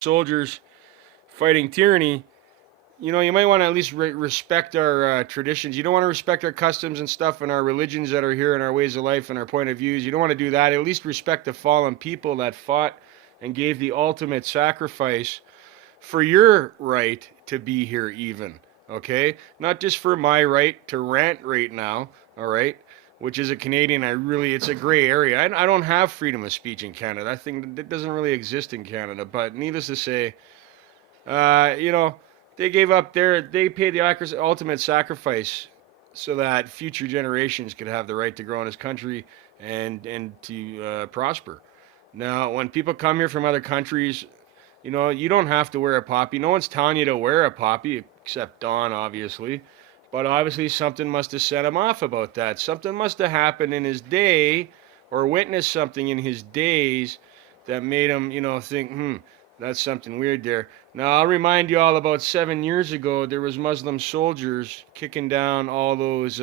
soldiers fighting tyranny, you might want to at least respect our traditions. You don't want to respect our customs and stuff and our religions that are here and our ways of life and our point of views. You don't want to do that. At least respect the fallen people that fought and gave the ultimate sacrifice for your right to be here, even. Okay? Not just for my right to rant right now, all right? Which is a Canadian, it's a gray area. I don't have freedom of speech in Canada. I think that doesn't really exist in Canada. But needless to say, uh, you know, they paid the ultimate sacrifice so that future generations could have the right to grow in this country and to prosper. Now, when people come here from other countries, you don't have to wear a poppy. No one's telling you to wear a poppy, except Don, obviously. But obviously, something must have set him off about that. Something must have happened in his day, or witnessed something in his days that made him, think, that's something weird there. Now, I'll remind you all about 7 years ago, there was Muslim soldiers kicking down all those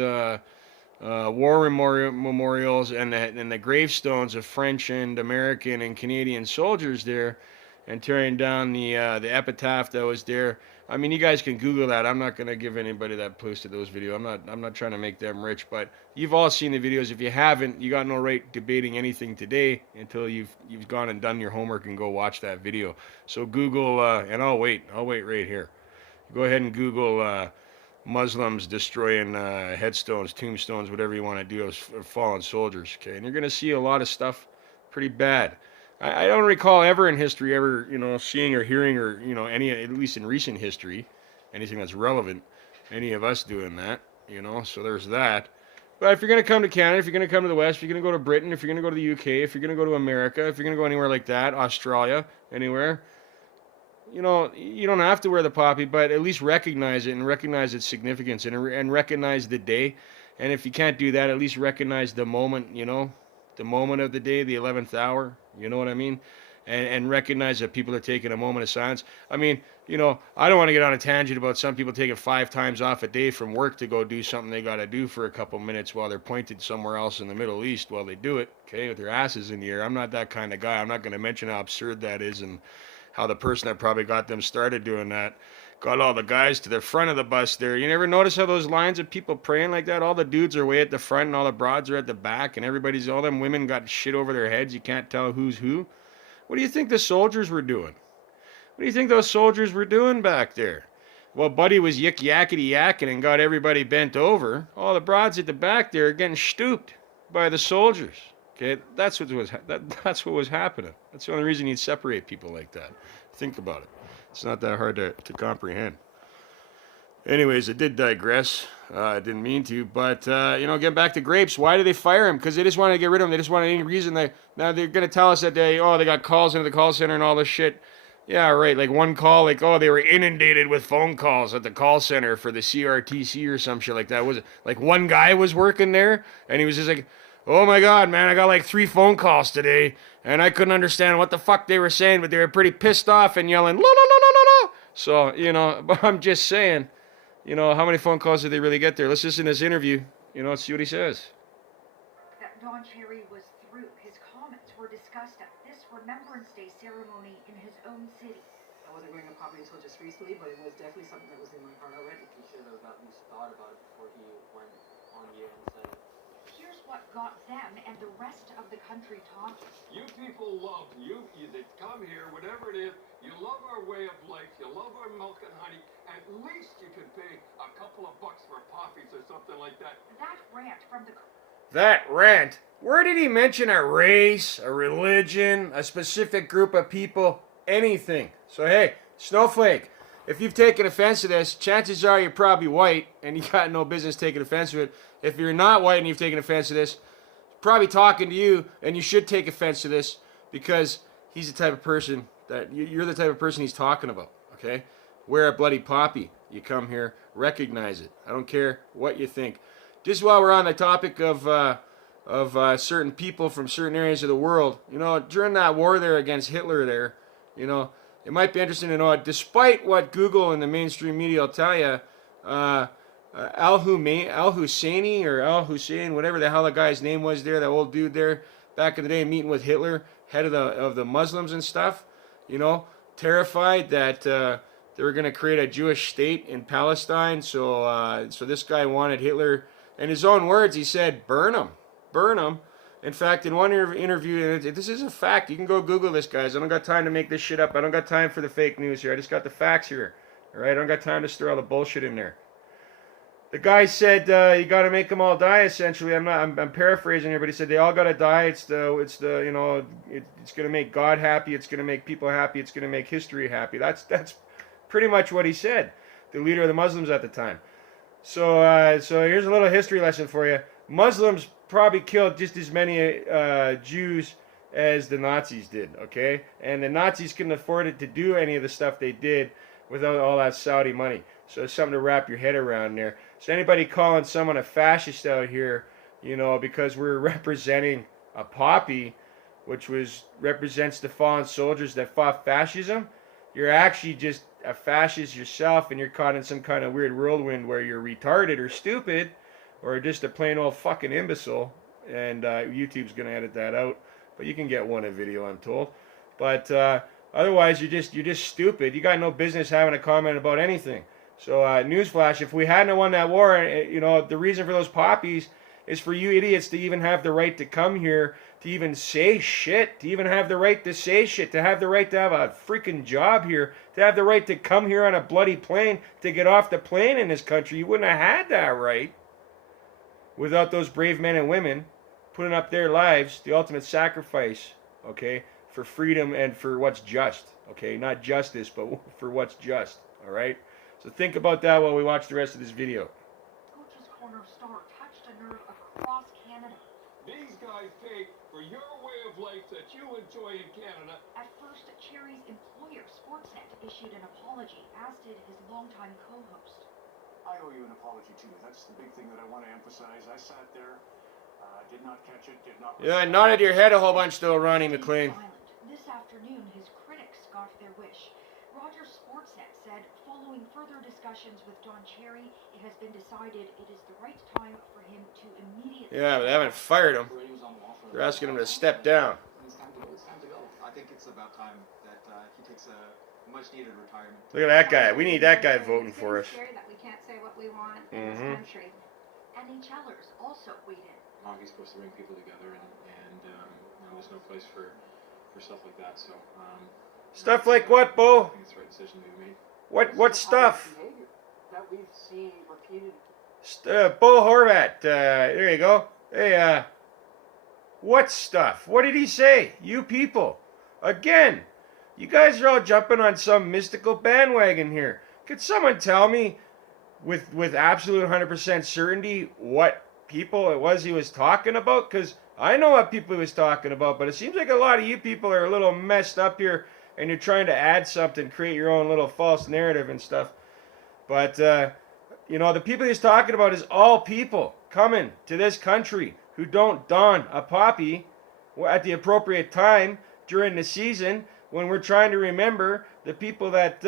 memorials and the gravestones of French and American and Canadian soldiers there, and tearing down the epitaph that was there. I mean, you guys can Google that. I'm not gonna give anybody that posted those videos. I'm not trying to make them rich, but you've all seen the videos. If you haven't, you got no right debating anything today until you've gone and done your homework and go watch that video. So Google, and I'll wait. I'll wait right here. Go ahead and Google Muslims destroying headstones, tombstones, whatever you want to do of fallen soldiers. Okay, and you're gonna see a lot of stuff pretty bad. I don't recall ever in history seeing or hearing or any, at least in recent history, anything that's relevant, any of us doing that. So there's that. But if you're gonna come to Canada, if you're gonna come to the West, if you're gonna go to Britain, if you're gonna go to the UK, if you're gonna go to America, if you're gonna go anywhere like that, Australia, anywhere, you don't have to wear the poppy, but at least recognize it and recognize its significance and recognize the day. And if you can't do that, at least recognize the moment, the moment of the day, the 11th hour. You know what I mean? And recognize that people are taking a moment of silence. I mean, I don't want to get on a tangent about some people taking 5 times off a day from work to go do something they got to do for a couple minutes while they're pointed somewhere else in the Middle East while they do it, okay, with their asses in the air. I'm not that kind of guy. I'm not going to mention how absurd that is and how the person that probably got them started doing that got all the guys to the front of the bus there. You never notice how those lines of people praying like that? All the dudes are way at the front and all the broads are at the back, and all them women got shit over their heads. You can't tell who's who. What do you think the soldiers were doing? What do you think those soldiers were doing back there? Well, Buddy was yik yakety yakking and got everybody bent over. All the broads at the back there are getting stooped by the soldiers. Okay, that's what was happening. That's the only reason you'd separate people like that. Think about it. It's not that hard to comprehend. Anyways, I did digress. I didn't mean to, but getting back to Grapes, why did they fire him? Because they just wanted to get rid of him. They just wanted any reason. Now they're gonna tell us that they got calls into the call center and all this shit. Yeah, right. Like one call, they were inundated with phone calls at the call center for the CRTC or some shit like that. Was it like one guy was working there and he was just like, "Oh my God, man, I got like 3 phone calls today, and I couldn't understand what the fuck they were saying, but they were pretty pissed off and yelling, la la la la la la." So, but I'm just saying, how many phone calls did they really get there? Let's listen to this interview, let's see what he says. That Don Cherry was through. His comments were discussed at this Remembrance Day ceremony in his own city. I wasn't wearing a poppy until just recently, but it was definitely something that was in my heart already. He should have at least thought about it before he went on the air and said it. Here's what got them and the rest of the country talking. You people love you that come here, whatever it is. You love our way of life. You love our milk and honey. At least you can pay a couple of bucks for poppies or something like that. That rant from the... That rant? Where did he mention a race, a religion, a specific group of people, anything? So hey, Snowflake, if you've taken offense to this, chances are you're probably white and you got no business taking offense to it. If you're not white and you've taken offense to this, probably talking to you, and you should take offense to this because he's the type of person that you're the type of person he's talking about. Okay, wear a bloody poppy. You come here, recognize it. I don't care what you think. Just while we're on the topic of certain people from certain areas of the world, during that war there against Hitler, there, it might be interesting to know. Despite what Google and the mainstream media will tell you, Al Husseini or Al Hussein, whatever the hell the guy's name was there, that old dude there, back in the day, meeting with Hitler, head of the Muslims and stuff, terrified that they were going to create a Jewish state in Palestine. So this guy wanted Hitler. In his own words, he said, "Burn him, burn him." In fact, in one interview, and this is a fact. You can go Google this, guys. I don't got time to make this shit up. I don't got time for the fake news here. I just got the facts here. All right, I don't got time to stir all the bullshit in there. The guy said you got to make them all die. Essentially, I'm paraphrasing here, but he said they all got to die. It's gonna make God happy. It's gonna make people happy. It's gonna make history happy. That's pretty much what he said. The leader of the Muslims at the time. So here's a little history lesson for you. Muslims probably killed just as many Jews as the Nazis did. Okay, and the Nazis couldn't afford it to do any of the stuff they did without all that Saudi money. So it's something to wrap your head around there. So anybody calling someone a fascist out here, because we're representing a poppy, which represents the fallen soldiers that fought fascism, you're actually just a fascist yourself, and you're caught in some kind of weird whirlwind where you're retarded or stupid, or just a plain old fucking imbecile. And YouTube's gonna edit that out, but you can get one a video, I'm told. But otherwise, you're just stupid. You got no business having a comment about anything. So newsflash: if we hadn't won that war, the reason for those poppies is for you idiots to even have the right to come here, to even say shit, to even have the right to say shit, to have the right to have a freaking job here, to have the right to come here on a bloody plane, to get off the plane in this country. You wouldn't have had that right without those brave men and women putting up their lives, the ultimate sacrifice, okay, for freedom and for what's just, okay, not justice, but for what's just, all right? So think about that while we watch the rest of this video. Coach's Corner star touched a nerve across Canada. These guys pay for your way of life that you enjoy in Canada. At first, Cherry's employer, Sportsnet, issued an apology, as did his longtime co-host. I owe you an apology too. That's the big thing that I want to emphasize. I sat there, did not catch it, did not... Yeah, nodded your head a whole bunch though, Ronnie McLean. This afternoon, his critics got their wish. Rogers Sportsnet said, following further discussions with Don Cherry, it has been decided it is the right time for him to immediately... Yeah, but they haven't fired him. Brady was on the wall for They're asking him to step down. It's time to go. It's time to go. I think it's about time that he takes a much-needed retirement. Look at that guy. We need that guy voting for us. It's scary that we can't say what we want in this country. NHLers also weighed in. Hockey's supposed to bring people together, and there's no place for stuff like that. So Stuff like what, Bo? I think it's the right decision to be made. What stuff? Behavior that we've seen repeated. Bo Horvat. There you go. Hey, what stuff? What did he say? You people. Again, you guys are all jumping on some mystical bandwagon here. Could someone tell me with absolute 100% certainty what people it was he was talking about? Because I know what people he was talking about, but it seems like a lot of you people are a little messed up here, and you're trying to add something, create your own little false narrative and stuff. But, the people he's talking about is all people coming to this country who don't don a poppy at the appropriate time during the season, when we're trying to remember the people that,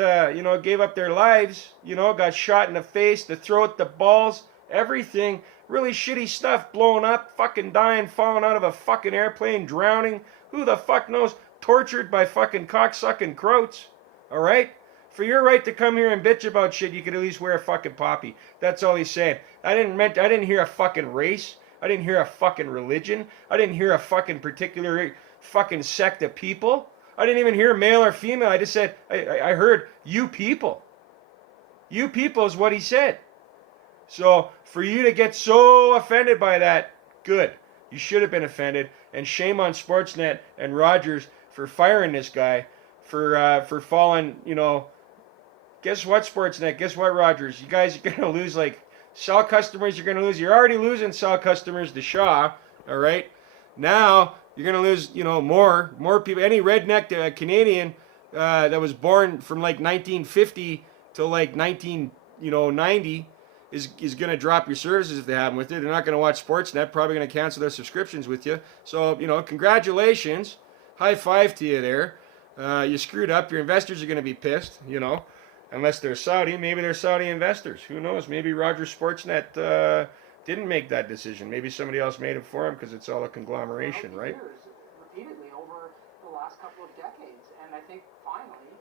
gave up their lives, got shot in the face, the throat, the balls, everything. Really shitty stuff, blowing up, fucking dying, falling out of a fucking airplane, drowning. Who the fuck knows? Tortured by fucking cocksucking croats. Alright? For your right to come here and bitch about shit, you could at least wear a fucking poppy. That's all he's saying. I didn't hear a fucking race. I didn't hear a fucking religion. I didn't hear a fucking particular fucking sect of people. I didn't even hear male or female. I just said, I heard you people. You people is what he said. So for you to get so offended by that, good. You should have been offended. And shame on Sportsnet and Rogers for firing this guy, for falling, Guess what, Sportsnet? Guess what, Rogers? You guys are going to lose, cell customers you're going to lose. You're already losing cell customers to Shaw, all right? Now you're going to lose, more people. Any redneck Canadian that was born from 1950 to 1990 is going to drop your services if they have them with you. They're not going to watch Sportsnet, probably going to cancel their subscriptions with you. So, congratulations. High five to you there. You screwed up. Your investors are going to be pissed, unless they're Saudi. Maybe they're Saudi investors. Who knows? Maybe Rogers Sportsnet didn't make that decision. Maybe somebody else made it for him because it's all a conglomeration, right? Years, repeatedly over the last couple of decades, and I think finally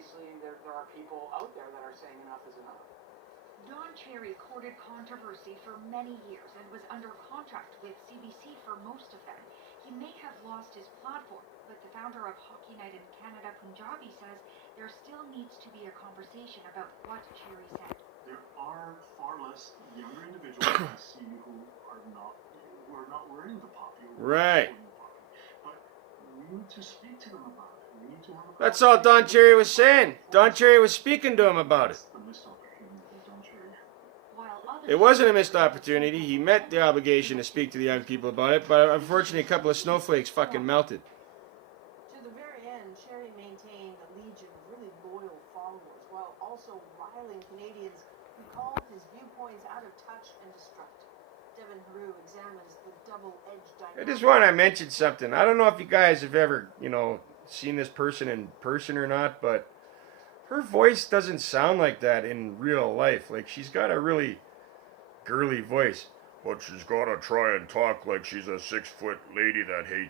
obviously there are people out there that are saying enough is enough. Don Cherry courted controversy for many years and was under contract with CBC for most of them. He may have lost his platform, but the founder of Hockey Night in Canada, Punjabi, says there still needs to be a conversation about what Cherry said. There are far less younger individuals I see who are not wearing the poppy. Right. But we need to speak to them about it. We need to have a That's all Don Cherry was saying. Don Cherry was speaking to him about it. That's the missed opportunity that Don Cherry had. While others It wasn't a missed opportunity. He met the obligation to speak to the young people about it, but unfortunately, a couple of snowflakes fucking melted. To the very end, Cherry maintained a legion of really loyal followers while also riling Canadians who called his viewpoints out of touch and destructive. Devin Haru examines the double-edged dynamic. I just want to mention something. I don't know if you guys have ever, seen this person in person or not, but her voice doesn't sound like that in real life. Like, she's got a really girly voice. But she's got to try and talk like she's a 6-foot lady that hates